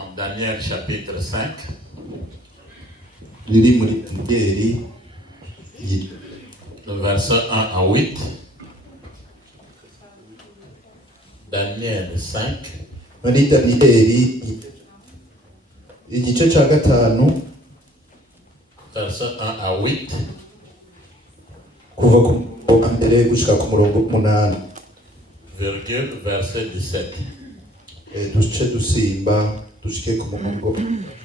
en Daniel chapitre 5. Le verset 1 à 8. Daniel 5. Muri Daniyeli igice cya gatanu Verset 1 à 8. kuva ku mbere gushika ku murongo 8. Verset 17. Duce dusimba dushike ku murongo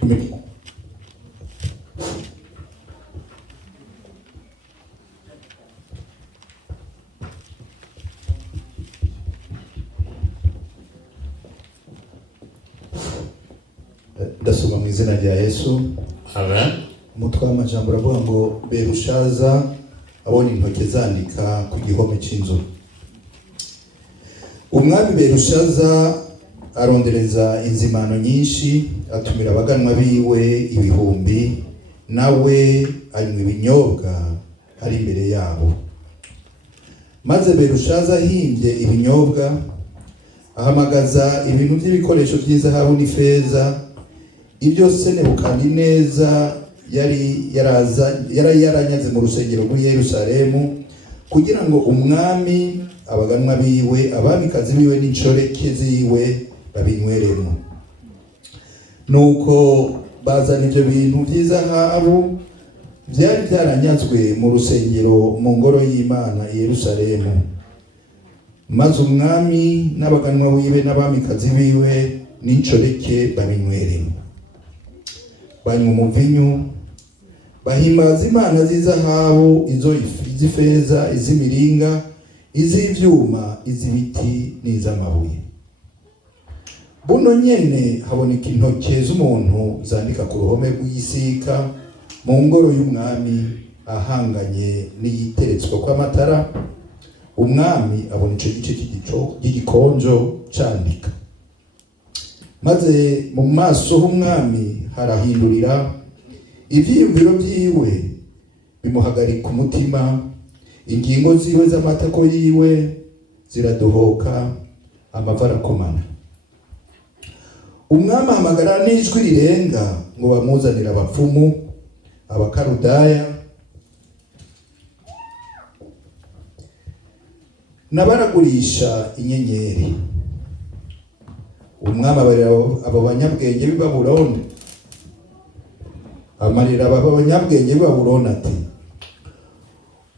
10. Ndasoma mu izina rya Yesu. Amen. Umutwe w'amajambo uravuga ngo Berushaza abona intoke zandika ku gihome cy'inzu. Umwami Berushaza arondereza inzimano nyinshi, atumira abaganwa biwe ibihumbi, nawe anywa ibinyobwa ari imbere yabo. Maze Berushaza ahimbye ibinyobwa, ahamagaza ibintu by'ibikoresho by'izahabu n'ifeza, ibyo Nebukadineza yari yaranyaze mu rusengero rw'i Yerusalemu, kugira ngo umwami, abaganwa biwe, abamikazi biwe n'inshoreke ziwe babinyweremo. Nuko bazana ibyo bintu by'izahabu byari byaranyazwe mu rusengero mu ngoro y'Imana i Yerusalemu, maze umwami n'abaganwa biwe n'abamikazi biwe n'inshoreke babinyweremo. Banywa umuvinyu, bahimbaza imana z'izahabu, iz'ifeza, iz'imiringa, iz'ivyuma, iz'ibiti n'iz'amabuye. Buno nyene haboneka intoke z'umuntu zandika ku ruhome rw'isika mu ngoro y'umwami, ahanganye n'iyiteretswe kw'amatara. Umwami abona ico gice cy'igikonjo candika. Maze mu maso h'umwami harahindurira, ivyiyumviro vyiwe bimuhagarika umutima, ingingo ziwe z'amatako yiwe ziradohoka, amava arakomana. Umwami ahamagara n'ijwi rirenga ngo bamuzanire abapfumu, abakarudaya n'abaragurisha inyenyeri. Umwami abarira abo banyabwenge b'i Babuloni, amarira abo banyabwenge b'i Babuloni ati: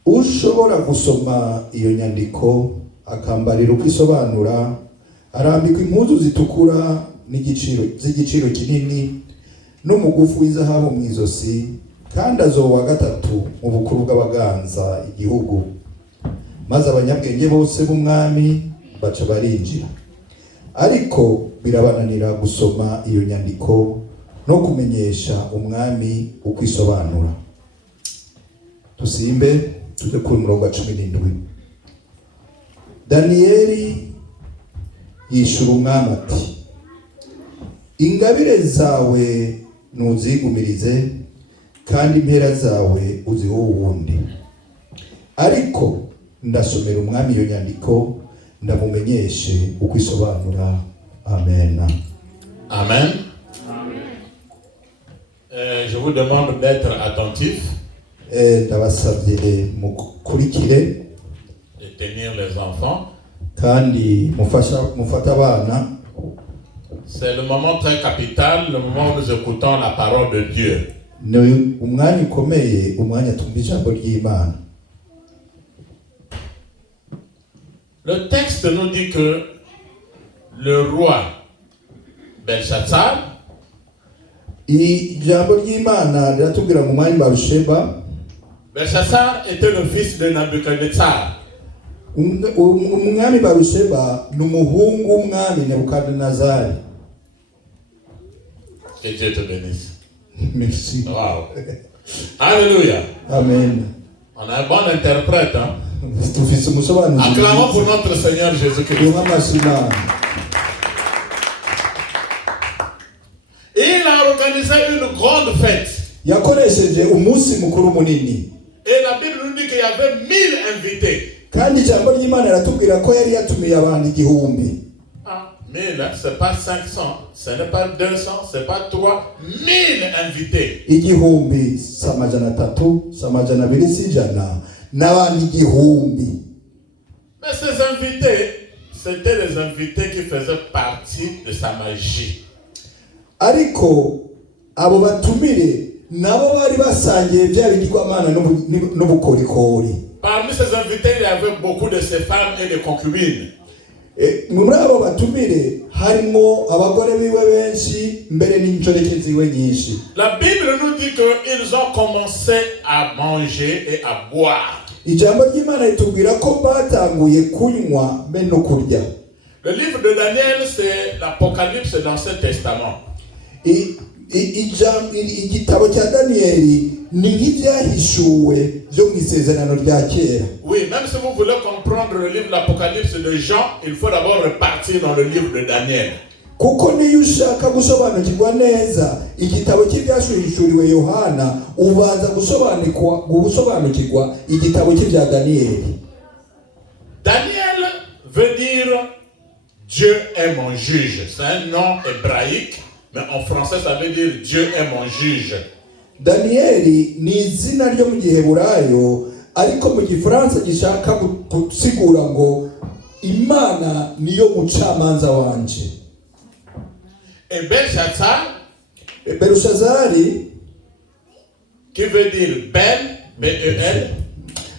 ushobora gusoma iyo nyandiko akambarira uko isobanura, arambikwa impuzu zitukura z'igiciro kinini n'umugufu w'izahabu mu izosi, kandi azoba gatatu mu bukuru bw'abaganza igihugu. Maze abanyabwenge bose b'umwami baca barinjira, ariko birabananira gusoma iyo nyandiko no kumenyesha umwami uko isobanura. Tusimbe tuje ku murongo wa 17. Daniyeli yishura umwami ati: ingabire zawe ntuzigumirize, kandi impera zawe uziho uwundi. Ariko ndasomera umwami iyo nyandiko, ndamumenyeshe uko isobanura. Amen. Amen. Je vous demande d'être attentif. Ndabasabye mukurikire, de tenir les enfants. Kandi mufata abana. C'est le moment très capital, le moment où nous écoutons la parole de Dieu. Ni umwanya ukomeye, umwanya tumva ijambo ry'Imana. Le texte nous dit que le roi Belshazzar, ijambo ry'Imana riratubwira mu mwanya Barusheba. Belshazzar était le fils de Nabuchodonosor. Umwami Barusheba ni umuhungu w'umwami Nebukadinezari. Que Dieu te bénisse. Merci. Wow. Alléluia. Amen. On a un bon interprète, hein? Acclamons pour notre Seigneur Jésus-Christ. Il a organisé une grande fête. Et la Bible nous dit qu'il y avait 1000 invités. 1000, c'est pas 500, ce n'est pas 200, c'est pas 3000 invités. igihumbi samajana 3 samajana 2 sijana n'abandi igihumbi. Mais ces invités, c'était les invités qui faisaient partie de sa magie. Ariko abo batumire nabo bari basangiye bya bigirwamana n'ubukorikori. Parmi ces invités, il y avait beaucoup de ses femmes et de concubines. Muri abo batumire harimo abagore biwe benshi mbere n'inshoreke ziwe nyinshi. La Bible nous dit qu'ils ont commencé à manger et à boire. Ijambo ry'Imana ritubwira ko batanguye kunywa be no kurya. Le livre de Daniel, c'est l'Apocalypse de l'Ancien Testament. Igitabo cya Daniyeli ni nk'ibyahishuwe byo mu isezerano rya kera. Oui, même si vous voulez comprendre le livre de l'Apocalypse de Jean, il faut d'abord repartir dans le livre de Daniel. Kuko niyo ushaka gusobanukirwa neza igitabo cy'ibyahishuriwe Yohana ubanza gusobanukirwa igitabo cy'ibya Daniyeli. Daniel veut dire Dieu est mon juge. C'est un nom hébraïque, mais en français ça veut dire Dieu est mon juge. Daniyeli ni izina ryo mu Giheburayo ariko mu Gifaransa gishaka gusigura ngo Imana niyo mucamanza wanje. Et Belshazzar, Belushazari, qui veut dire Ben, B-E-L.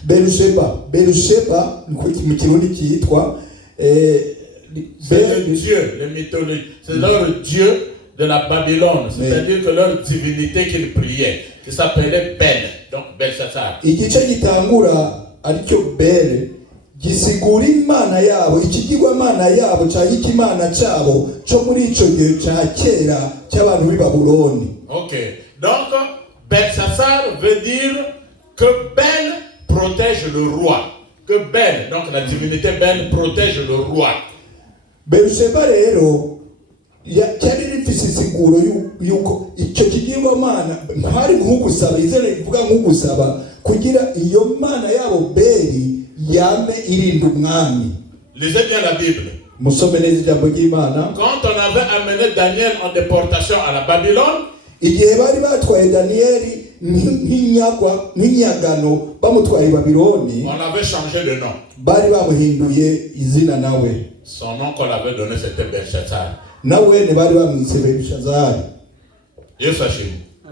Belusheba mu Kirundi kitwa c'est le dieu, le mythologie. C'est leur dieu de la Babylone, c'est-à-dire que leur divinité qu'ils priaient, qui s'appelait Ben, donc Belshazzar. Igice gitangura aricyo Bel gisigura imana yabo, ikigirwamana yabo cyangwa ikimana cyabo cyo muri ico gihe cya kera cy'abantu b'i Babuloni. Ok, donc Belshazzar veut dire que Ben protège le roi. Que Ben, donc la divinité Ben protège le roi. Belusheba rero cyari rifise isiguro yuko icyo kigirwamana ntari nk'ugusaba, izina rivuga nk'ugusaba kugira iyo mana yabo Beli yame irinda umwami. Lisez bien la Bible. Musome neza ijambo ry'Imana. Quand on avait amené Daniel en déportation à la Babylone, igihe bari batwaye Daniyeli nk'inyagano bamutwaye Babiloni, on avait changé de nom. bari bamuhinduye izina nawe. Son nom qu'on avait donné c'était Belshazzar. Nawe ne bari bamwise Belushazari. Dieu sache.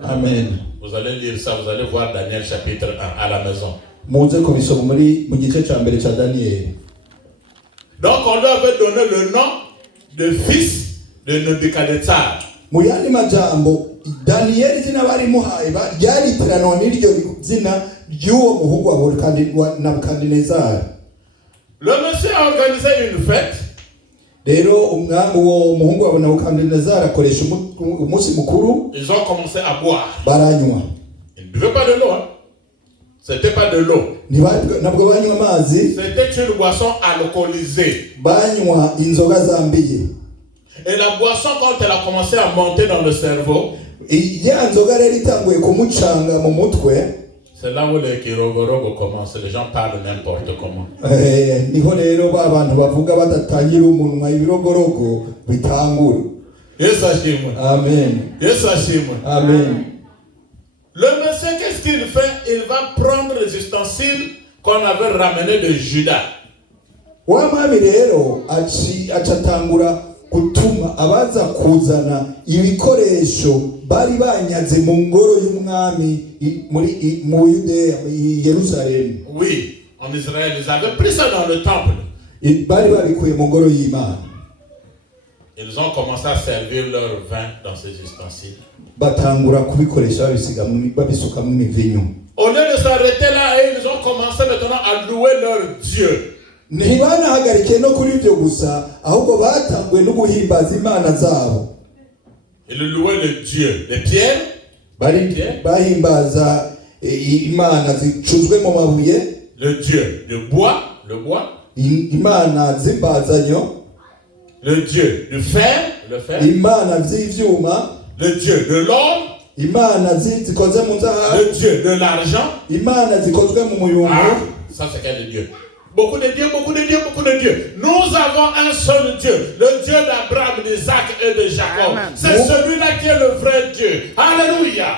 Amen. Vous allez lire ça, vous allez voir Daniel chapitre 1 à la maison. Muze kubisoma mu gice cya mbere cya Daniyeli. Donc on lui avait donné le nom de fils de Nebuchadnezzar. Mu yandi majambo Daniyeli zina bari muhaye ryaritiranwa n'iryo zina ry'uwo muhungu wa Nebukadinezari. Le monsieur a organisé une fête. Rero umwami wo muhungu wa Nebukadinezari akoresha umunsi mukuru. Ils ont commencé à boire. Baranywa. Ils ne buvaient pas de l'eau. Hein. C'était pas de l'eau. Ntabwo banywa amazi. C'était une boisson alcoolisée. Banywa inzoga zambiye. Et la boisson, quand elle a commencé à monter dans le cerveau, ya nzoga rero itanguye kumucanga mu mutwe. c'est là où les kirogorogo commencent. Les gens parlent n'importe comment. Niho rero abantu bavuga badatangira umunwa ibirogorogo bitangura. Yesu ashimwe. Amen. Yesu ashimwe. Amen. Le monsieur, qu'est-ce qu'il fait? Il va prendre les ustensiles qu'on avait ramenés de Juda. Wa mwami rero acatangura gutuma abaza kuzana ibikoresho bari banyaze mu ngoro y'umwami mu Yudeya, Yerusalemu. Oui, en Israël, ils avaient pris ça dans le temple. Bari babikuye mu ngoro y'Imana. Ils ont commencé à servir leur vin dans ces ustensiles. Batangura kubikoresha babisukamo imivinyo. Au lieu de s'arrêter là, ils ont commencé maintenant à louer leur Dieu. Ntibanahagarike no kuri ibyo gusa, ahubwo batanguye no guhimbaza imana zabo. Ils louaient le Dieu de pierre. Bahimbaza imana zicuzwe mu mabuye. Le Dieu de bois, le bois. Imana z'imbazanyo. Le Dieu de fer, le fer. Imana z'ivyuma. Le Dieu de l'or. Imana zikoze mu zahabu. Le Dieu de l'argent. Imana zikozwe mu muyungu. Ça c'est quel Dieu? Beaucoup de dieux, beaucoup de dieux, beaucoup de dieux. Nous avons un seul Dieu, le Dieu d'Abraham, d'Isaac et de Jacob. Amen. C'est celui-là qui est le vrai Dieu. Alléluia.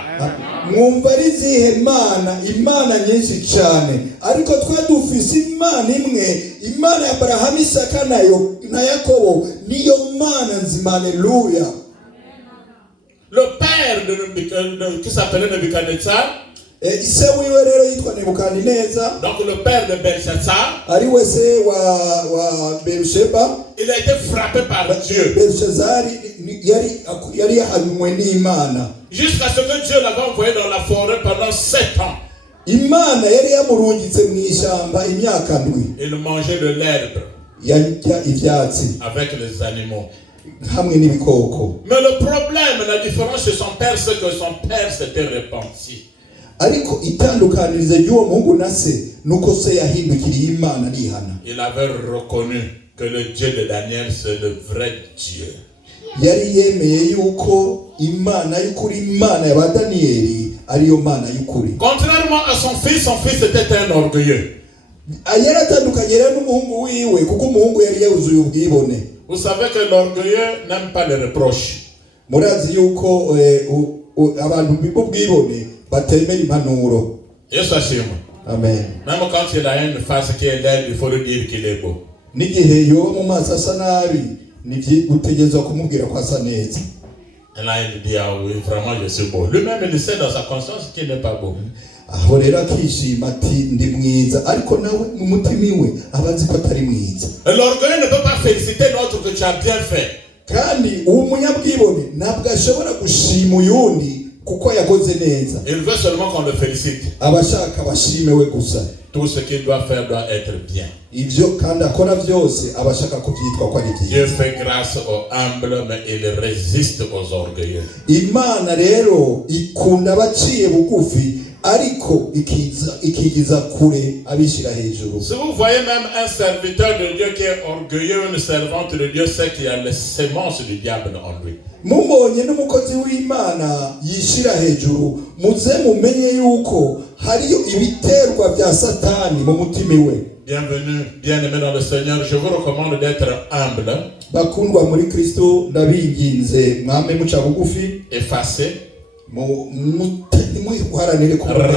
mwumva ari izihe imana nyinshi cyane, ariko twe dufise imana imwe, imana ya Abrahamu, Isaka na Yakobo, niyo mana nzima. Haleluya. Le père qui s'appelait Nebuchadnezzar, ise wiwe rero yitwa Nebukadineza, donc le père de Belshazzar, ari we se wa Berusheba, il a été frappé par Dieu. Berushazari yari yahanywe n'Imana, Jusqu'à ce que Dieu l'avait envoyé dans la forêt pendant 7 ans. Imana yari yamurungitse mu ishyamba imyaka ndwi. Il mangeait de l'herbe Yarya ivyatsi avec les animaux. hamwe n'ibikoko. Mais le problème, la différence de son père, c'est que son père s'était repenti. Ariko itandukanirize ry'uwo muhungu na se nuko se yahindukiriye Imana arihana. Il avait reconnu que le Dieu de Daniel, c'est le vrai Dieu. Yari yemeye yuko Imana y'ukuri, Imana ya Daniyeli ariyo Mana y'ukuri. Contrairement à son fils était un orgueilleux. Yaratandukanye rero n'umuhungu wiwe, kuko umuhungu yari yuzuye ubwibone. Vous savez que l'orgueilleux n'aime pas les reproches. Murazi yuko abantu b'ubwibone batemera impanuro. Yesu ashimwe. Amen. Même quand il a une face qui est laide, il faut lui dire qu'il est beau. N'igihe yoba mu maso asa nabi, utegerezwa kumubwira ko asa neza. Et là, il dit, ah oui, vraiment, je suis beau. Lui-même, il sait dans sa conscience qu'il n'est pas beau. Aho rero akishima ati ndi mwiza, ariko nawe mu mutima iwe abazi ko atari mwiza. L'orgueil ne peut pas féliciter l'autre que tu as bien fait. Kandi uwo munyabwibone ntabwo ashobora gushima uyundi kuko yakoze neza. Il veut seulement qu'on le félicite. Abashaka bashimewe gusa. Tout ce qu'il doit faire doit être bien. Ivyo kandi akora vyose abashaka kuvyitwa ko ari byiza. Dieu fait grâce aux humbles, mais il résiste aux orgueilleux. Imana rero ikunda abaciye bugufi, ariko ikigiza kure abishira hejuru. Si vous voyez même un serviteur de Dieu qui est orgueilleux, une servante de Dieu, c'est qu'il y a les semences du diable en lui. Mubonye n'umukozi w'Imana yishira hejuru, muze mumenye yuko hariyo ibiterwa bya Satani mu mutima we. Bienvenue, bien-aimés dans le Seigneur. Je vous recommande d'être humble, Bakundwa muri Kristo, ndabinginze mwame muca bugufi, effacé,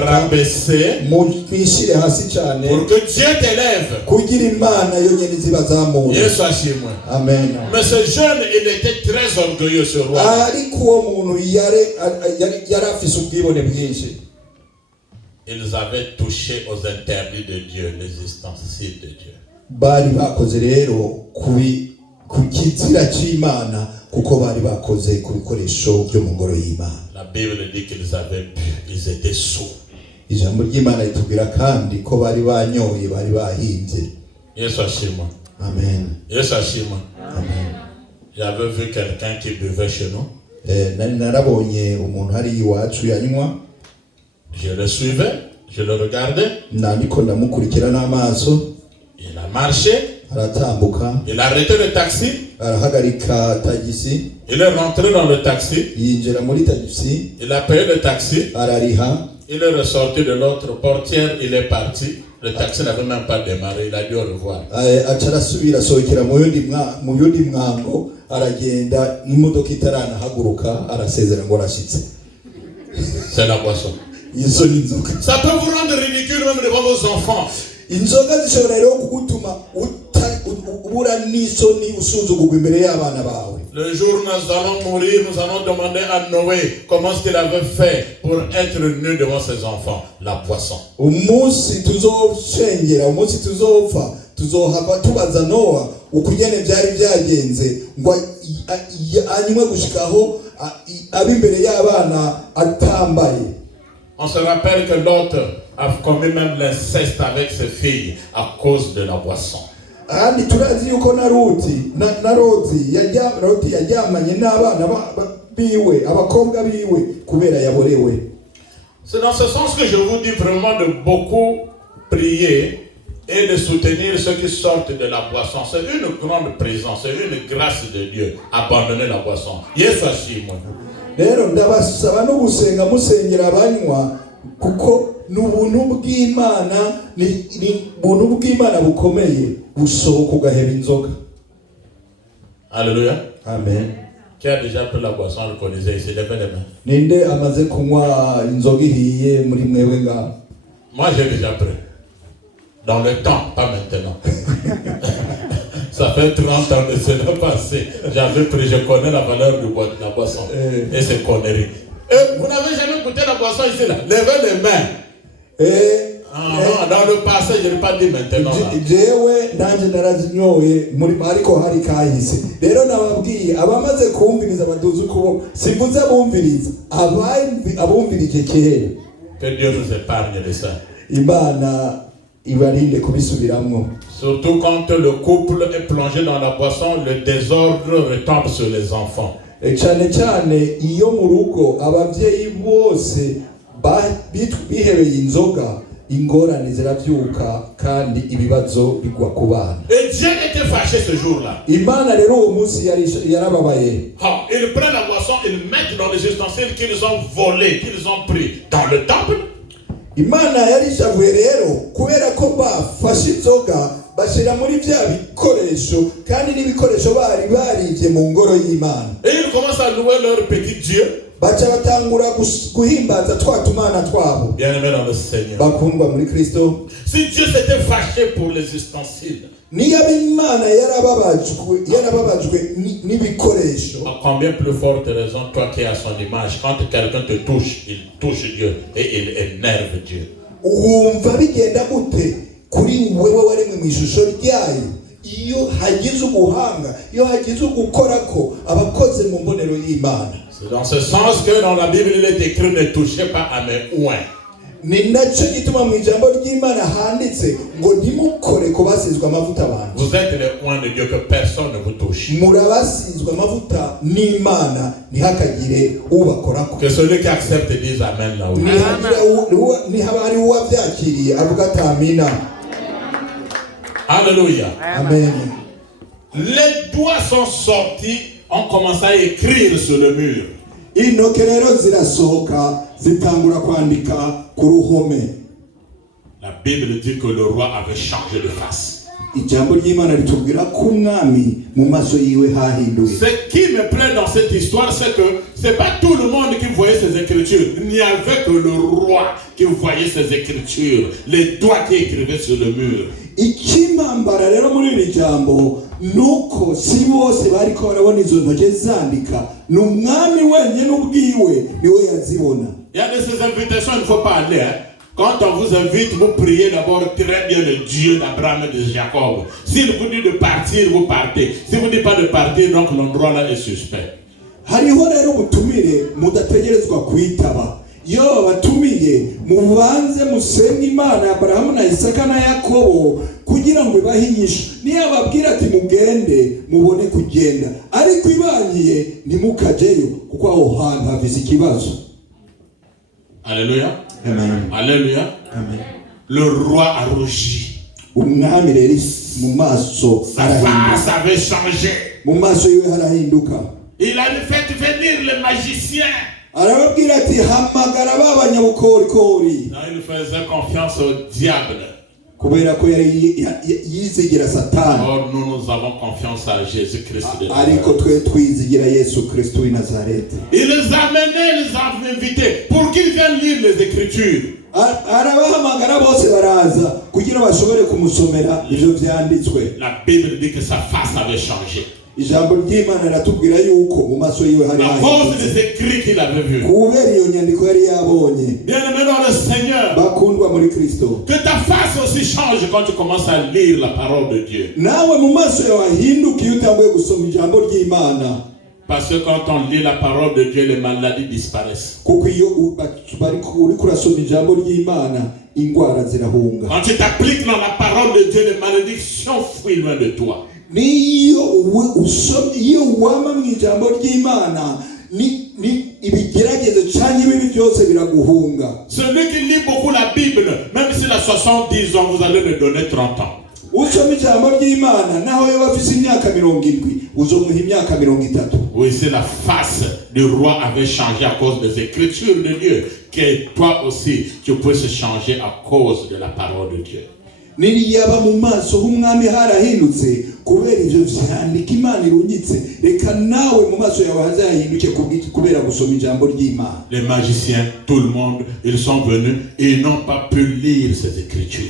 rabaissé, mwishire hasi cyane, pour que Dieu t'élève. kugira Imana yonyene zibazamura. Yesu ashimwe. Amen. Mais ce jeune, il était très orgueilleux, ce roi. Ariko uwo muntu yari afise ubwibone bwinshi. Ils avaient touché aux interdits de Dieu, les ustensiles de Dieu. Bari bakoze rero ku kizira cy'Imana, kuko bari bakoze ku bikoresho byo mu ngoro y'Imana. La Bible dit qu'ils avaient bu, ils étaient sourds. Ijambo ry'Imana ritubwira kandi ko bari banyoye, bari bahimbye. Yesu ashimwe. Amen. Yesu ashimwe. Amen. J'avais vu quelqu'un qui buvait chez nous. Narabonye umuntu hari iwacu yanywa. Je le suivais, je le regardais. Nandiko ndamukurikira n'amaso. Il a marché. Aratambuka. Il a arrêté le taxi. Arahagarika tagisi. Il est rentré dans le taxi. Yinjira muri tagisi. Il a payé le taxi. Arariha. Il est ressorti de l'autre portière. Il est parti. Le taxi n'avait même pas démarré. Il a dit au revoir. Acarasubira sohokera mu yundi mwango, aragenda imodoka itaranahaguruka, arasezera ngo arashitse. C'est la boisson. Izo ni inzoga. Ça peut vous rendre ridicule même devant vos enfants. Inzoga zishobora rero kugutuma ubura n'isoni usuzugurwa imbere y'abana bawe. Le jour où nous allons mourir, nous allons demander à Noé comment est-ce qu'il avait fait pour être nu devant ses enfants. La boisson. Umunsi tuzoshengera, umunsi tuzopfa, tuzohava tubaza Noa ukugene byari byagenze ngo anywe gushikaho abimbere y'abana atambaye. On se rappelle que Lot a commis même l'inceste avec ses filles à cause de la boisson. Kandi turazi yuko na Loti yajyamanye n'abana biwe, abakobwa biwe, kubera yaborewe. C'est dans ce sens que je vous dis vraiment de beaucoup prier et de soutenir ceux qui sortent de la boisson. C'est une grande présence, c'est une grâce de Dieu. Abandonner la boisson. Yesu ashimwe. Rero ndabasaba no gusenga musengera abanywa kuko n'ubuntu bw'Imana ni ubuntu bw'Imana bukomeye busohoka ugaheba inzoga. Alléluia. Amen. Qui a déjà pris la boisson alcoolisée ici? Levez les mains. Ninde amaze kunywa inzoga ihiye muri mwebwe ngaho? Moi j'ai déjà pris. Dans le temps, pas maintenant. Ça fait 30 ans que c'est passé. J'avais pris, je connais la valeur de la boisson. Et c'est connerie. Vous n'avez jamais goûté la boisson ici là? Levez les mains. Dans le passé, je n'ai pas dit maintenant. Jewe nanje narazinyoye muri ariko hari kahise. Rero nababwiye abamaze kumviriza baduze kubo simbuze abumviriza abumvirije kera. Que Dieu nous épargne de ça. Imana ibarinde kubisubiramwo. Surtout quand le couple est plongé dans la boisson, le désordre retombe sur les enfants. Cyane cyane iyo mu rugo abavyeyi bose bihebeye inzoga, ingorane ziravyuka kandi ibibazo bigwa ku bana. Et Dieu était fâché ce jour-là. Imana rero uwo munsi yarababaye. Ils prennent la boisson, ils mettent dans les ustensiles qu'ils ont volés, qu'ils ont pris dans le temple. Imana yarishavuye rero kubera ko bafashe inzoga bashira muri bya bikoresho kandi n'ibikoresho bari barivye mu ngoro y'Imana. Et ils commencent à louer leur petit Dieu. Bacha batangura guhimbaza twatumana twabo. Bien-aimés dans le Seigneur. Bakundwa muri Kristo. Si Dieu s'était fâché pour les ustensiles, niba Imana yarababajwe n'ibikoresho, à combien plus forte raison toi qui es à son image, quand quelqu'un te touche, il touche Dieu et il énerve Dieu. Wumva bigenda gute kuri wewe waremwe mu ishusho ryayo iyo hagize ubuhanga, iyo hagize ugukorako abakoze mu mbonero y'Imana. C'est dans ce sens que dans la Bible il est écrit ne touchez pas à mes oins. Ni nacyo gituma mu ijambo ry'Imana handitse ngo ntimukore ko basizwe amavuta abantu. Vous êtes les oins de Dieu, que personne ne vous touche. Murabasizwe amavuta n'Imana ntihakagire ubakorako. Que celui qui accepte dise amen là où. Nihabari uwavyakiriye avuga ati amina. Alléluia. Amen. Les doigts sont sortis, on commence à écrire sur le mur. Intoke rero zirasohoka zitangura kwandika ku ruhome. La Bible dit que le roi avait changé de face. Ijambo ry'Imana ritubwira ko umwami mu maso yiwe hahinduye. Ce qui me plaît dans cette histoire, c'est que c'est pas tout le monde qui voyait ces écritures. Il n'y avait que le roi qui voyait ces écritures, les doigts qui écrivaient sur le mur. Ikimambara rero muri iri jambo nuko si bose bariko barabona izo ntoke zandika, n'umwami wenyine ubwiwe niwe yazibona. Il y a de ces invitations, il ne faut pas aller. Quand on vous invite, vous priez d'abord très bien le Dieu d'Abraham et de Jacob. S'il vous dit de partir, vous partez. Si vous ne dites pas de partir, donc l'endroit là est suspect. Hariho rero mutumire mudategerezwa kwitaba. Yo batumiye mubanze musenge Imana ya Abrahamu na Isaka na Yakobo kugira ngo ibahinyishe. Niyo babwira ati mugende mubone kugenda, ariko ibanyiye ntimukajeyo kuko aho hantu havise ikibazo. Alléluia. Amen. Alléluia. Amen. Le roi a rougi. Umwami rero mu maso Sa face avait changé. Mu maso yiwe harahinduka. Il a fait venir les magiciens. Arababwira ati hamagara b'abanyabukorikori. Il faisait confiance au diable. Kubera ko yari yizigira Satani. Or nous avons confiance à Jésus-Christ de Nazareth. Ariko twe twizigira Yesu Kristo w'i Nazareti. Il les amenait, les a invités pour qu'ils viennent lire les Écritures. Arabahamagara bose baraza kugira bashobore kumusomera ivyo vyanditswe. La Bible dit que sa face avait changé. Ijambo ry'Imana ratubwira yuko mu maso yiwe hari à cause des écrits qu'il avait vus. Kubera iyo nyandiko yari yabonye. Bien-aimé dans le Seigneur, bakundwa muri Kristo, que ta face aussi change quand tu commences à lire la parole de Dieu. Nawe mu maso yawe hinduka iyo utanguye gusoma ijambo ry'Imana. Parce que quand on lit la parole de Dieu, les maladies disparaissent. Kuko iyo bari kurasoma ijambo ry'Imana ingwara zirahunga. Quand tu t'appliques dans la parole de Dieu, les malédictions fuient loin de toi. Niyo wama mu ijambo ry'Imana ni ibigeragezo cyane ibibi byose biraguhunga. Celui qui lit beaucoup la Bible, même s'il a 70 ans, vous allez me donner 30 ans. usoma ijambo ry'Imana naho yoba afise imyaka 70 uzomuha imyaka 30. Oui, c'est la face du roi avait changé à cause des écritures de Dieu. Que toi aussi, tu puisses changer à cause de la parole de Dieu. Niriyaba mu maso h'umwami harahindutse kubera ivyo vyandika Imana irungitse, reka nawe mu maso yawe hazahinduke kubera gusoma ijambo ry'Imana. Les magiciens, tout le monde, ils sont venus et ils n'ont pas pu lire ces écritures.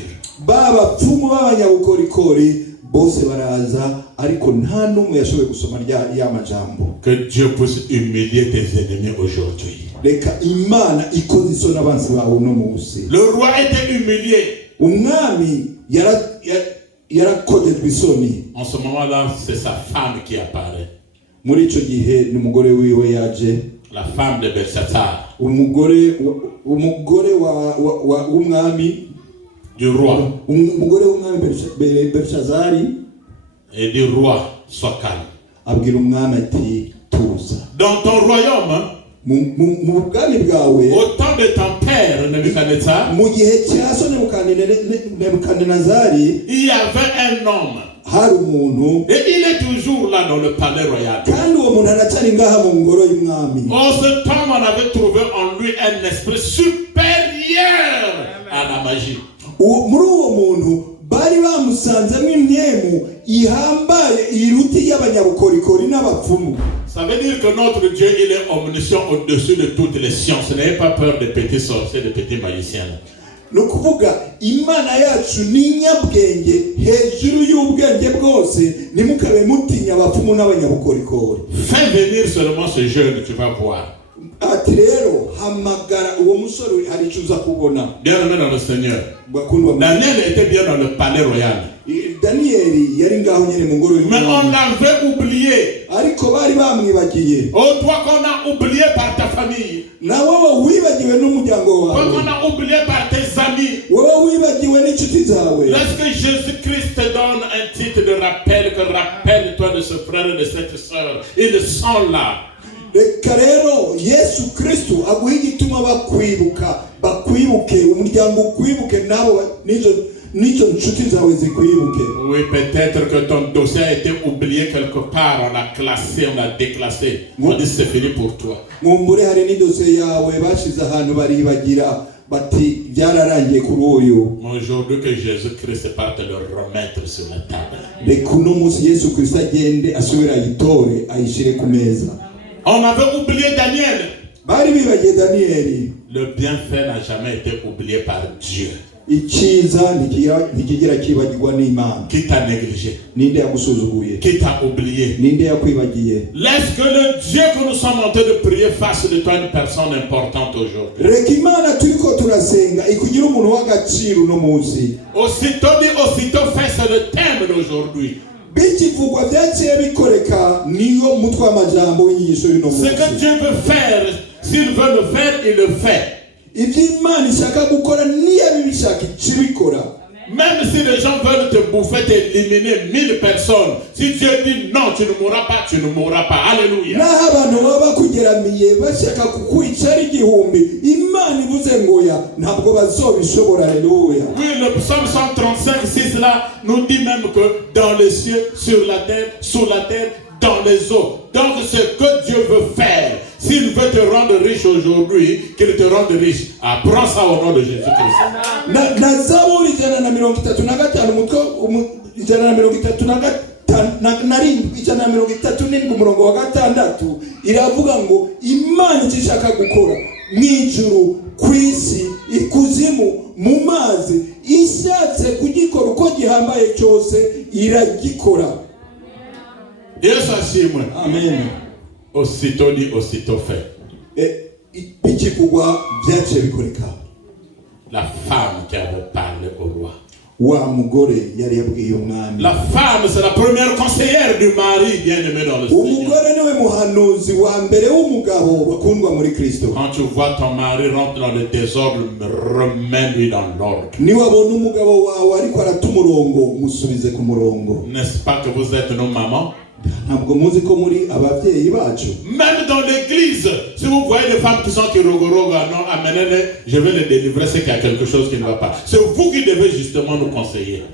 Baba pfumu b'abanyabukorikori bose baraza ariko nta numwe yashoboye gusoma ya majambo. Que Dieu puisse humilier tes ennemis aujourd'hui. Reka Imana ikoze isoni abansi bawe no munsi. Le roi était humilié. Umwami yarakodejwe isoni. En ce moment-là, c'est sa femme qui apparaît. Muri ico gihe n'umugore wiwe yaje. La femme de Belshazzar. Umugore wa umwami du roi. Umugore w'umwami Belshazzari et du roi, sois calme. Abwira umwami ati tuza. Dans ton royaume, mu bwami bwawe, au temps de ton père Nebuchadnezzar, mu gihe cya so Nebukadnezari, il y avait un homme. Hari umuntu, et il est toujours là dans le palais royal. Kandi uwo muntu aracyari ngaha mu ngoro y'umwami. En ce temps, on avait trouvé en lui un esprit supérieur à la magie. Muri uwo muntu bari bamusanzemo imyemu ihambaye iruti y'abanyabukorikori n'abapfumu. Ça veut dire que notre Dieu, il est omniscient au-dessus de toutes les sciences. N'ayez pas peur des petits sorciers, des petits magiciens. Nukuvuga Imana yacu ni nyabwenge hejuru y'ubwenge bwose, nimukabe mutinya abapfumu n'abanyabukorikori. Fais venir seulement ce jeune, tu vas voir. Ati rero hamagara uwo musore hari icuza kubona. Bien-aimé dans le Seigneur, Daniel était bien dans le palais royal. Danieli yari ngaho nyene mu ngoro y'umwami. Mais on l'avait oublié. Ariko bari bamwibagiye. Oh, toi qu'on a oublié par ta famille. Na wowe wibagiwe n'umuryango wawe. Toi qu'on a oublié par tes amis. Wowe wibagiwe n'inshuti zawe. Lorsque Jésus-Christ te donne un titre de rappel, que rappelle-toi de ce frère et de cette sœur, ils sont là. Reka rero Yesu Kristo aguha igituma bakwibuke umuryango ukwibuke nabo nizo nshuti zawe zikwibuke. Oui, peut-être que ton dossier a été oublié quelque part, on l'a classé, on l'a déclassé. On dit c'est fini pour toi. Ngumbure hari n'idosiye yawe bashize ahantu baribagira bati byararangiye kuri uyu. Aujourd'hui que Jésus-Christ parte le remettre sur la table. Reka uno munsi Yesu Kristo agende asubira ayitore ayishire ku meza. On avait oublié Daniel. Bari bibagiye Danieli. Le bienfait n'a jamais été oublié par Dieu. Icyiza ntikigira kibagirwa n'Imana. Qui t'a négligé? Ninde yagusuzuguye? Qui t'a oublié? Ninde yakwibagiye? Laisse que le Dieu que nous sommes en train de prier fasse de toi une personne importante aujourd'hui. Reka Imana turiko turasenga ikugira umuntu w'agaciro no munsi. Aussitôt fait, c'est le thème d'aujourd'hui. Bikivugwa byaciye bikoreka niyo mutwe w'amajambo y'inyigisho y'uno munsi. Ce que Dieu veut faire, s'il veut le faire, il le fait. Iby'Imana ishaka gukora niyo bibishaka ikibikora. Même si les gens veulent te bouffer, t'éliminer 1000 personnes, si Dieu dit non, tu ne mourras pas, tu ne mourras pas. Alléluia. Naho abantu baba bakugeramiye bashaka kukwica ari igihumbi, Imana ivuze ngo ya ntabwo bazobishobora. Alléluia. Oui, le psaume 135:6 là nous dit même que dans les cieux, sur la terre, sous la terre, dans les eaux. Donc ce que Dieu veut faire, s'il veut te rendre riche aujourd'hui, qu'il te rende riche. Apprends ça au nom de Jésus-Christ. Na Zaburi 135 umutwe 137 umurongo wa 6 iravuga ngo Imana ishaka gukora mw'ijuru, kw'isi, ikuzimu, mu mazi, ishatse kugikora uko gihambaye cyose iragikora. Dieu s'assime. Amen. Aussitôt dit, aussitôt fait. Bikivugwa byaciye bikoreka. La femme qui avait parlé au roi. Wa mugore yari yabwiye umwami. La femme, c'est la première conseillère du mari bien-aimé dans le Seigneur. Umugore niwe muhanuzi wa mbere w'umugabo bakundwa muri Kristo. Quand tu vois ton mari rentre dans le désordre, remets-lui dans l'ordre. Ni wabona umugabo wawe ariko arata umurongo, musubize ku murongo. N'est-ce pas que vous êtes nos mamans? Ntabwo muzi ko muri ababyeyi bacu. Même dans l'église, si vous voyez des femmes qui sont kirogoroga, non, amenez-les, je vais les délivrer, c'est qu'il y a quelque chose qui ne va pas. C'est vous qui devez justement nous conseiller.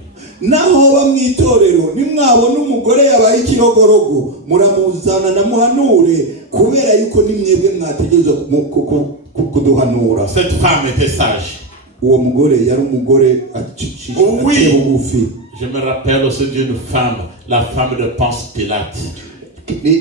naho bamwitorero nimwabona umugore yabaye ikirogorogo muramuzana na muhanure kubera yuko nimwebwe mwategerezwa kuduhanura. Cette femme était sage. Uwo mugore yari umugore aciye bugufi. Je me rappelle aussi d'une femme, la femme de Ponce Pilate.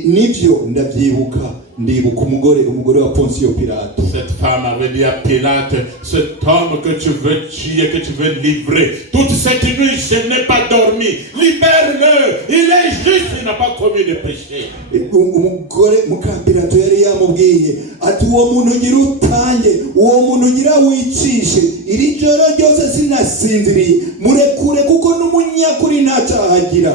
Nivyo ndavyibuka, ndibuka umugore wa Poncio Pilate. Cette femme avait dit à Pilate, cet homme que tu veux tuer, que tu veux livrer, toute cette nuit je n'ai pas dormi, libère-le, il est juste, il n'a pas commis de péché. Umugore muka Pilato yari yamubwiye ati uwo muntu ugira utange, uwo muntu ugira wicishe, iri joro ryose sinasinziriye, murekure kuko n'umunyakuri ntacahagira.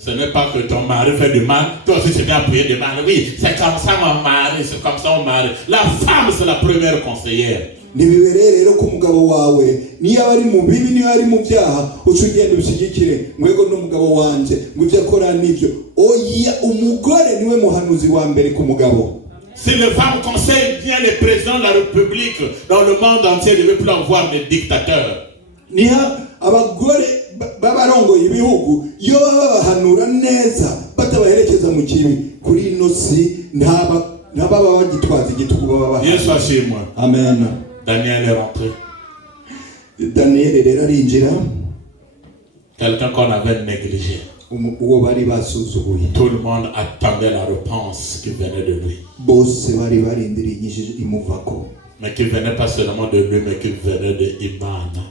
Ce n'est pas que ton mari fait du mal, toi aussi tu viens appuyer du mal. Oui, c'est comme ça mon mari, c'est comme ça mon mari. La femme c'est la première conseillère. Nibibereye rero ko umugabo wawe niyo ari mu bibi niyo ari mu byaha ucugenda ushigikire mwego n'umugabo wanje ngo ivyo akora nivyo. Oya, umugore niwe muhanuzi wa mbere ku mugabo. Si les femmes conseillent bien les présidents de la République dans le monde entier, il ne veut plus avoir des dictateurs. Niha abagore babarongoye ibihugu iyo babahanura neza batabaherekeza mu kibi kuri ino si ntababa bagitwaza igitugu baba. Yesu ashimwe. Amen. Daniel est rentré. Daniel rero arinjira. Quelqu'un qu'on avait négligé. Uwo bari basuzuguye. Tout le monde attendait la réponse qui venait de lui. Bose bari barindiriye inyishu imuvako. Mais qui venait pas seulement de lui, mais qui venait de Imana.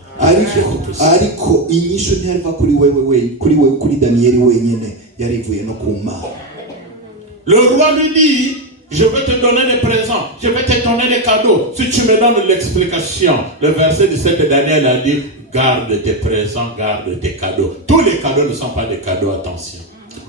Ariko inyishu ntiyariva kuri Daniel wenyene, yarivuye no ku Mana. Le roi lui dit, je vais te donner des présents, je vais te donner des cadeaux, si tu me donnes l'explication. Le verset 17 de Daniel a dit, garde tes présents, garde tes cadeaux. Tous les cadeaux ne sont pas des cadeaux, attention.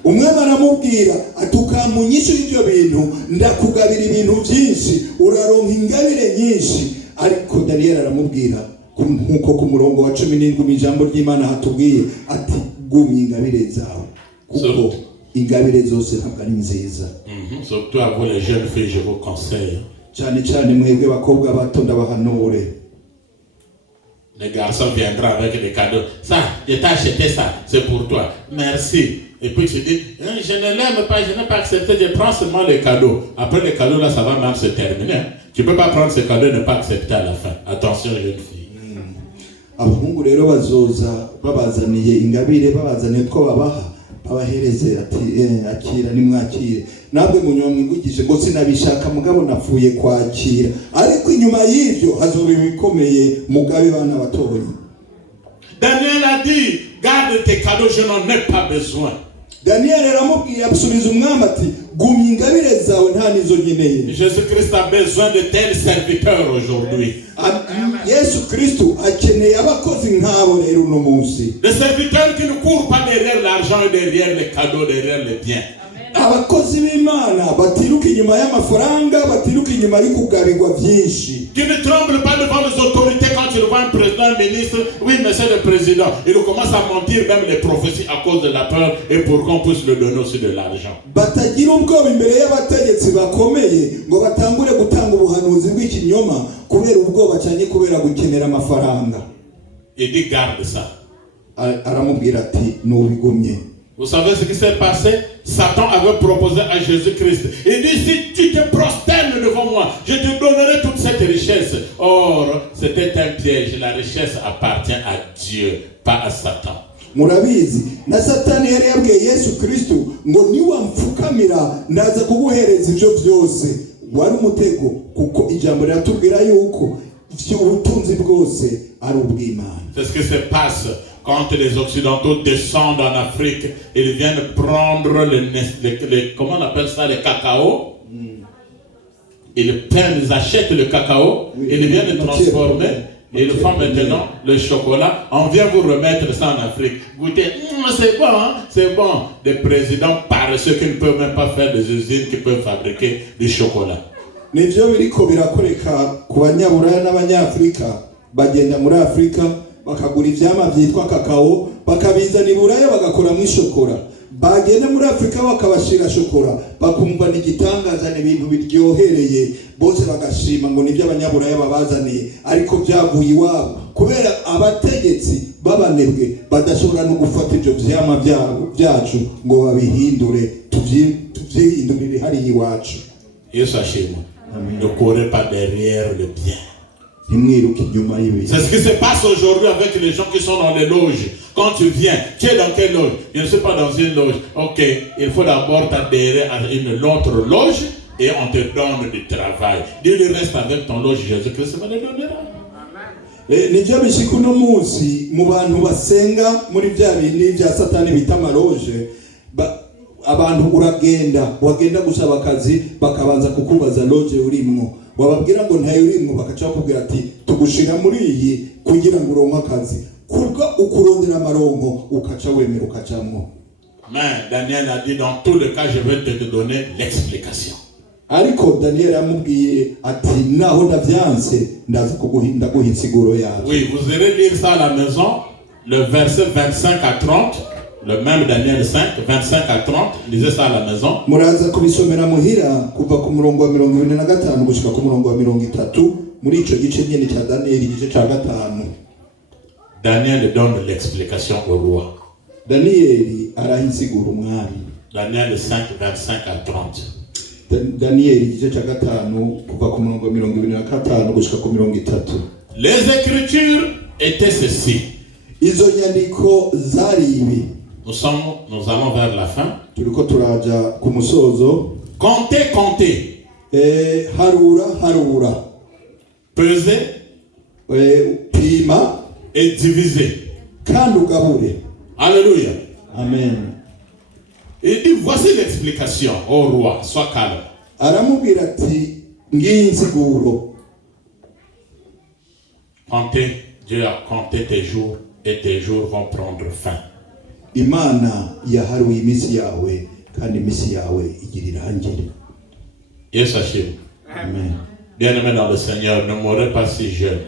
Umwami aramubwira atukamunyisha ibyo bintu ndakugabira ibintu byinshi uraronka ingabire nyinshi. Ariko Daniel aramubwira nkuko ku murongo wa 17 mu ijambo ry'Imana hatubwiye ati gumya ingabire zawe kuko ingabire zose ntabwo ari nziza. Surtout à vous les jeunes filles, je vous conseille. Cyane mwebwe bakobwa bato ndabahanure. Les garçons viendront avec des cadeaux. Ça, je t'ai acheté ça, c'est pour toi. Merci. Et puis tu dis, je ne l'aime pas, je n'ai pas accepté, je prends seulement les cadeaux. Après les cadeaux là, ça va même se terminer. Tu ne peux pas prendre ces cadeaux et ne pas accepter à la fin. Attention, jeune fille. Abahungu rero bazoza babazaniye ingabire babazaniye ko babaha babahereze ati akira nimwakire nabwe munyomwigugije ngo sinabishaka mugabo napfuye kwakira ariko inyuma y'ivyo hazoba ibikomeye mugabe bana batoyi. Daniel a dit, garde tes cadeaux, je n'en ai pas besoin. Daniel aramubwiye asubiza umwami ati gumya ingabire zawe nta nizo nkeneye. Jésus-Christ a besoin de tels serviteurs aujourd'hui. Yesu Kristo akeneye abakozi nk'abo rero uno munsi. Des serviteurs qui ne courent pas derrière l'argent et derrière les cadeaux, derrière les biens. Abakozi b'Imana batiruka inyuma y'amafaranga batiruka inyuma y'ukugabirwa byinshi. Qui ne tremble pas devant les autorités quand il voit un président, un ministre. Oui, monsieur le président. Il commence à mentir même les prophéties à cause de la peur et pour qu'on puisse le donner aussi de l'argent. Batagira ubwoba imbere y'abategetsi bakomeye ngo batangure gutanga ubuhanuzi bw'ikinyoma kubera ubwoba cyane kubera gukenera amafaranga. Il dit garde ça. Aramubwira ati n'ubigumye. Vous savez ce qui s'est passé? Satan avait proposé à Jésus-Christ. Il dit, si tu te prosternes devant moi, je te donnerai toute cette richesse. Or, c'était un piège. La richesse appartient à Dieu, pas à Satan. Murabizi, na Satani yari yabwiye Yesu Kristo ngo niwamfukamira ndaza kuguhereza ibyo byose. Wari umutego kuko ijambo riratubwira yuko ubutunzi bwose ari ubw'Imana. C'est ce qui se passe. Quand les Occidentaux descendent en Afrique, ils viennent prendre comment on appelle ça, le cacao. Ils achètent le cacao, ils viennent le transformer, et ils font maintenant le chocolat. On vient vous remettre ça en Afrique. Goûtez, c'est bon, hein? C'est bon. Des présidents paresseux qui ne peuvent même pas faire des usines qui peuvent fabriquer du chocolat. Nivyo biriko birakoreka ku banyaburaya n'abanyafrika bagenda muri Afrika bakagura ivyama vyitwa kakao bakabizana iburaya bagakora mu shokora bagenda muri Afrika bakabashira shokora bakumva n'igitangaza n'ibintu biryohereye bose bagashima ngo nivyo abanyaburaya babazaniye ariko byavuye iwabo kubera abategetsi babanebwe badashobora no gufata ibyo vyama byacu ngo babihindure tuvyihindurire hariya iwacu. Yesu ashimwe. Ne courez pas derrière le bien. C'est ce qui se passe aujourd'hui avec les gens qui sont dans les loges. Quand tu viens, tu es dans quelle loge? Je ne suis pas dans une loge. Ok, il faut d'abord t'adhérer à une autre loge et on te donne du travail. Dieu reste avec ton loge, Jésus-Christ va le donnera. Nivyo bishika uno munsi mu bantu basenga muri vya bindi vya satani bita amaroje, abantu wagenda gusaba akazi bakabanza kukubaza loje urimwo, wababwira ngo ntayo urimwo bakaca bakubwira ati tugushira muri iyi kugira ngo uronke akazi, kurwa ukurondera amaronko ukaca wemera ukacamwo. Mais Daniel a dit dans tout le cas je vais te donner l'explication. Ariko Daniel amubwiye ati naho ndavyanse ndaza kuguha insiguro yawe. Oui, vous irez lire ça à la maison, le verset 25 à 30, le même Daniel 5, 25 à 30, lisez ça à la maison. Muraza kubisomera muhira kuva ku murongo wa 25 gushika ku murongo wa 30 muri ico gice nyene ca Daniel igice ca 5. Daniel donne l'explication au roi. Daniel araha insiguro umwami. Daniel 5, 25 à 30. Daniel igice ca 5 kuva ku murongo wa 25 gushika ku 30. Les écritures étaient ceci. Izo nyandiko zari ibi. Nous allons vers la fin. Turiko turaja ku musozo. Comptez. Harura. Peser. Pima. Et diviser. Kandi ugabure. Alléluia. Amen. Il dit voici l'explication au roi, sois calme. Aramubwira ati ngiyi insiguro. Comptez, Dieu a compté tes jours et tes jours vont prendre fin. Imana yaharuye imisi yawe kandi imisi yawe igira irangire. Yesu ashimwe. Amen. Bien-aimés dans le Seigneur, ne mourrez pas si jeune.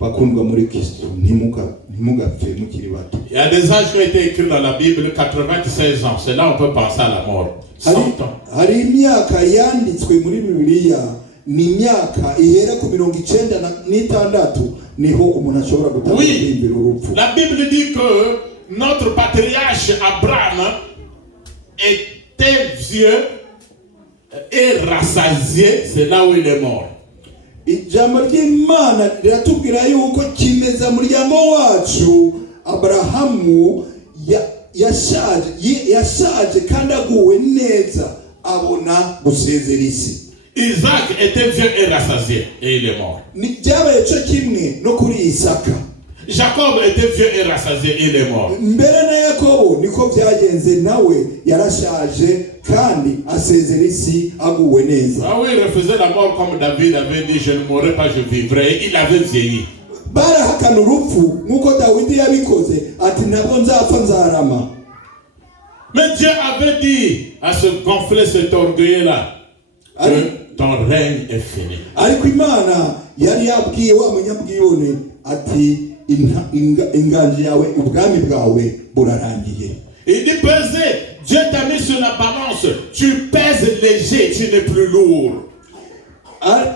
Bakundwa muri Kristo ntimugapfe mukiri bato. Il y a des âges qui ont été écrits dans la Bible, 96 ans. C'est là on peut penser à la mort. 100 ans. Hari imyaka yanditswe muri Bibiliya ni imyaka ihera ku 96 niho umuntu ashobora gutanga urupfu. La Bible dit que notre patriarche Abraham était vieux et rassasié, c'est là où il est mort. Ijambo ry'Imana riratubwira yuko kimeza muryango wacu Abrahamu yashaje kandi aguwe neza abona gusezera isi. Isaac était vieux et rassasié et il est mort. Ni byabaye cyo kimwe no kuri Isaka. Jacob était vieux et rassasié et il est mort. Mbere na Yakobo niko byagenze nawe yarashaje kandi asezera isi aguwe neza. Ah oui, il refusait la mort comme David avait dit je ne mourrai pas, je vivrai. Il avait vieilli. Barahakana urupfu nkuko Dawidi yabikoze ati ntabwo nzapfa nzarama. Mais Dieu avait dit à ce gonfler cet orgueil là que ton règne est fini. Ariko Imana yari yabwiye wa munyabwibone ati inganji yawe ubwami bwawe burarangiye. Il dit peser, Dieu t'a mis sur la balance, tu pèses léger, tu n'es plus lourd.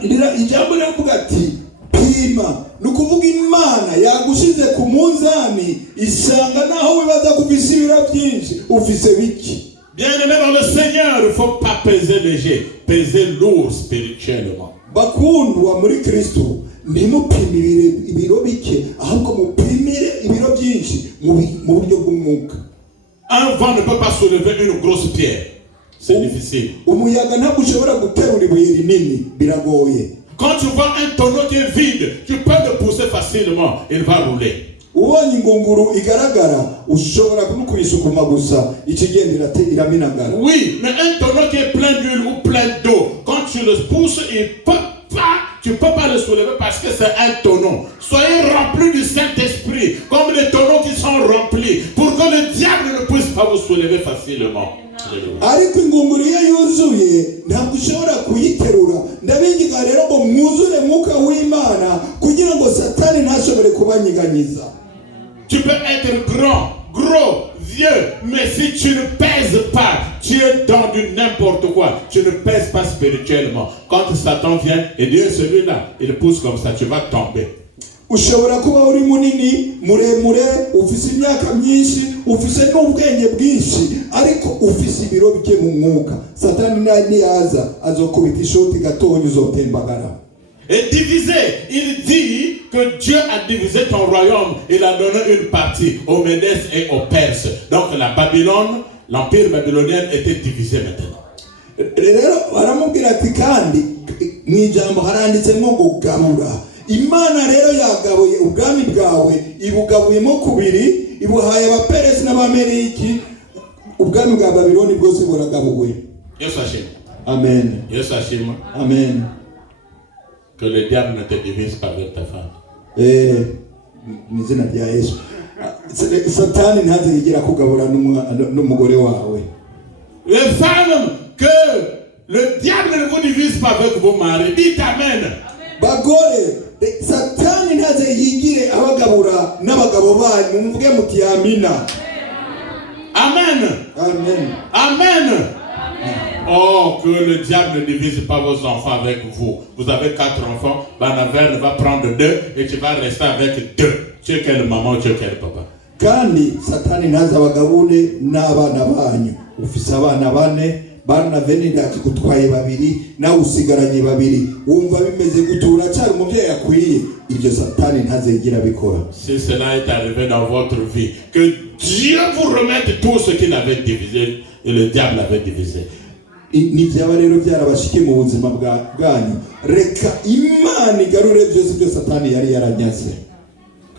Ijambo liravuga ati pima, nukuvuga Imana yagushize ku munzani isanga naho wibaza kufisa ibiro byinshi ufise biki. Bien-aimé dans le Seigneur, il ne faut pas peser léger, peser lourd spirituellement. Bakundwa muri Kristo ntimupimire ibiro bike ahubwo mupimire ibiro byinshi mu buryo bw'umwuka. Un vent ne peut pas soulever une grosse pierre. C'est difficile. Umuyaga ntabwo ushobora guterura ibuye rinini, biragoye. Quand tu vois un tonneau qui est vide, tu peux le pousser facilement, il va rouler. Ubonye ingunguru igaragara ushobora kumukwisukuma gusa ikigendera iraminagara. Oui, mais un tonneau qui est plein d'huile ou plein d'eau, quand tu le pousses, tu peux pas le soulever parce que c'est un tonneau. Soyez remplis du Saint-Esprit, comme les tonneaux qui sont remplis, pour que le diable ne puisse pas vous soulever facilement. Ariko ingunguru yuzuye ntabwo ushobora kuyiterura. Ndabinginga rero ngo mwuzure mwuka w'Imana kugira ngo Satani ntashobore kubanyiganyiza. Tu peux être grand, gros, vieux, mais si tu ne pèses pas, tu es dans du n'importe quoi. Tu ne pèses pas spirituellement. Quand Satan vient et dit celui-là, il pousse comme ça, tu vas tomber. ushobora kuba uri munini muremure ufise imyaka myinshi ufise n'ubwenge bwinshi ariko ufise ibiro bike mu mwuka. Satani niyaza azokubita ishoti gatonya uzotembagara. Et divisé, il dit que Dieu a divisé ton royaume. Il a donné une partie aux Médès et aux Perses. Donc la Babylone, l'empire babylonien était divisé maintenant. Rero baramubwira ati kandi mwijambo haranditsemo kugabura. Imana rero yagabuye ubwami bwawe ibugabuyemo kubiri, ibuhaye abaperesi n'abameriki. Ubwami bwa Babiloni bwose buragabuwe. Yesu ashimwe. Amen. Yesu ashimwe. Amen. Que le diable ne te divise pas avec ta femme. Mizina rya Yesu. Satani ntaze yigira kugabura n'umugore wawe. Les femmes, que le diable ne vous divise pas avec vos maris. Dites amen. Bagore, Satani ntaze yigire abagabura n'abagabo banyu. Mvuge muti amina. Amen. Amen. Amen. Oh, que le diable ne divise pas vos enfants avec vous. Vous avez 4 enfants, Banaver va prendre 2 et tu vas rester avec 2. Tu es quelle maman, tu es quel papa. Kandi Satani ntaze abagabune n'abana banyu. Ufise abana bane, bana venida akigutwaye babiri, nawe usigaranye babiri. Wumva bimeze gutura cyari umuvyeyi akwiye. Ibyo Satani ntaze yigira bikora. Si cela est arrivé dans votre vie, que Dieu vous remette tout ce qu'il avait divisé et le diable avait divisé. Nibyaba rero byarabashike mu buzima bwanyu, reka Imana igarure byose byo Satani yari yaranyaze.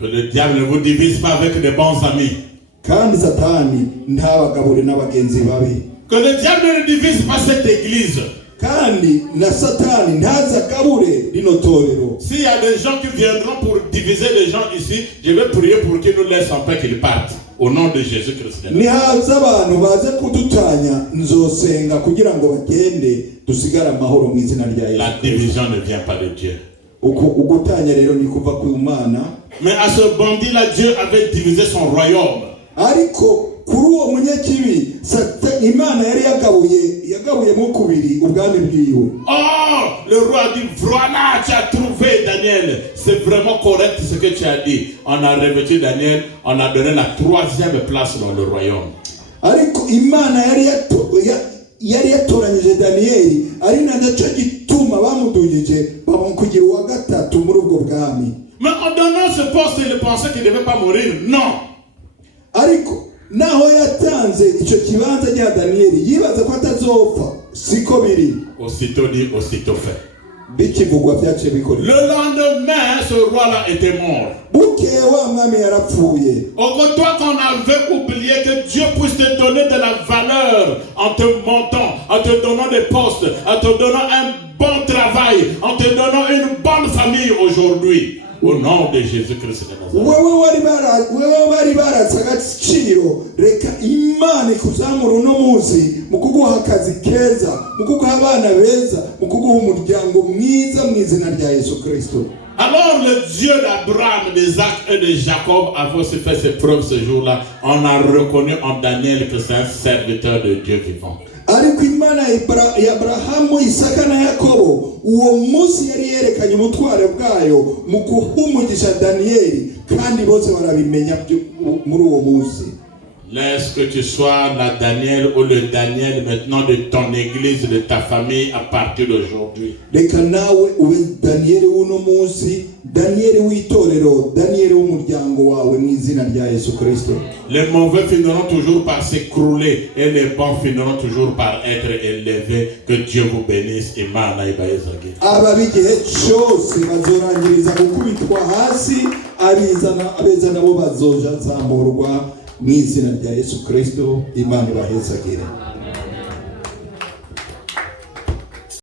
Que le diable ne vous divise pas avec de bons amis. Kandi Satani ntabagabure n'abagenzi babi. Que le diable ne divise pas cette église. Kandi na Satani ntazagabure rino torero. S'il y a des gens qui viendront pour diviser les gens ici, je vais prier pour qu'ils nous laissent en paix, qu'ils partent. Au nom de Jésus-Christ. Nihaza abantu baze kudutanya nzosenga kugira ngo bagende dusigara amahoro mu izina rya Yesu. La division ne vient pas de Dieu. Ugutanya rero ni kuva ku Imana. Mais à ce bandit-là, Dieu avait divisé son royaume. Ariko kuri uwo munyakibi Imana yari yagabuye mu kubiri ubwami bwiwe. Oh, le roi a dit, voilà, tu as trouvé Daniel. C'est vraiment correct ce que tu as dit. On a revêtu Daniel, on a donné la 3e place dans le royaume. Ariko Imana yari yatoranyije Danieli, ari nacyo gituma bamudugije bamukugira uwa gatatu muri ubwo bwami. Mais en donnant ce poste, il pensait qu'il ne devait pas mourir. Non. Ariko naho yatanze icyo kibanza cya Danieli yibaza ko atazopfa. Siko biri. Aussitôt dit, aussitôt fait. Bikivugwa byace bikora. Le lendemain, ce roi-là était mort. Bukewa mwami yarapfuye. Toi qu'on avait oublié que Dieu puisse te donner de la valeur en te montant, en te donnant des postes, en te donnant un bon travail, en te donnant une bonne famille aujourd'hui. Au nom de Jésus-Christ de Nazareth. Wewe bari baratsaga agaciro, reka Imana ikuzamura uno munsi mu kuguha akazi keza, mu kuguha abana beza, mu kuguha umuryango mwiza mu izina rya Yesu Kristo. Alors le Dieu d'Abraham, d'Isaac et de Jacob avait aussi fait ses preuves ce jour-là. On a reconnu en Daniel que c'est un serviteur de Dieu vivant. Ariko Imana ya Abrahamu, Isaka na Yakobo uwo munsi yari yerekanye umutware bwayo mu guhumugisha Danieli, kandi bose barabimenya muri uwo munsi. Laisse que tu sois la Daniel ou le Daniel maintenant de ton église, de ta famille à partir d'aujourd'hui. Reka nawe ube Danieli w'uno munsi, Danieli w'itorero, Danieli w'umuryango wawe mu izina rya Yesu Kristo. Les mauvais finiront toujours par s'écrouler et les bons finiront toujours par être élevés. Que Dieu vous bénisse. Imana ibayezage. Ababi igihe cyose bazorangiriza gukubitwa hasi, abeza nabo bazoja zamurwa mu izina rya Yesu Kristo. Imana ibahezagire.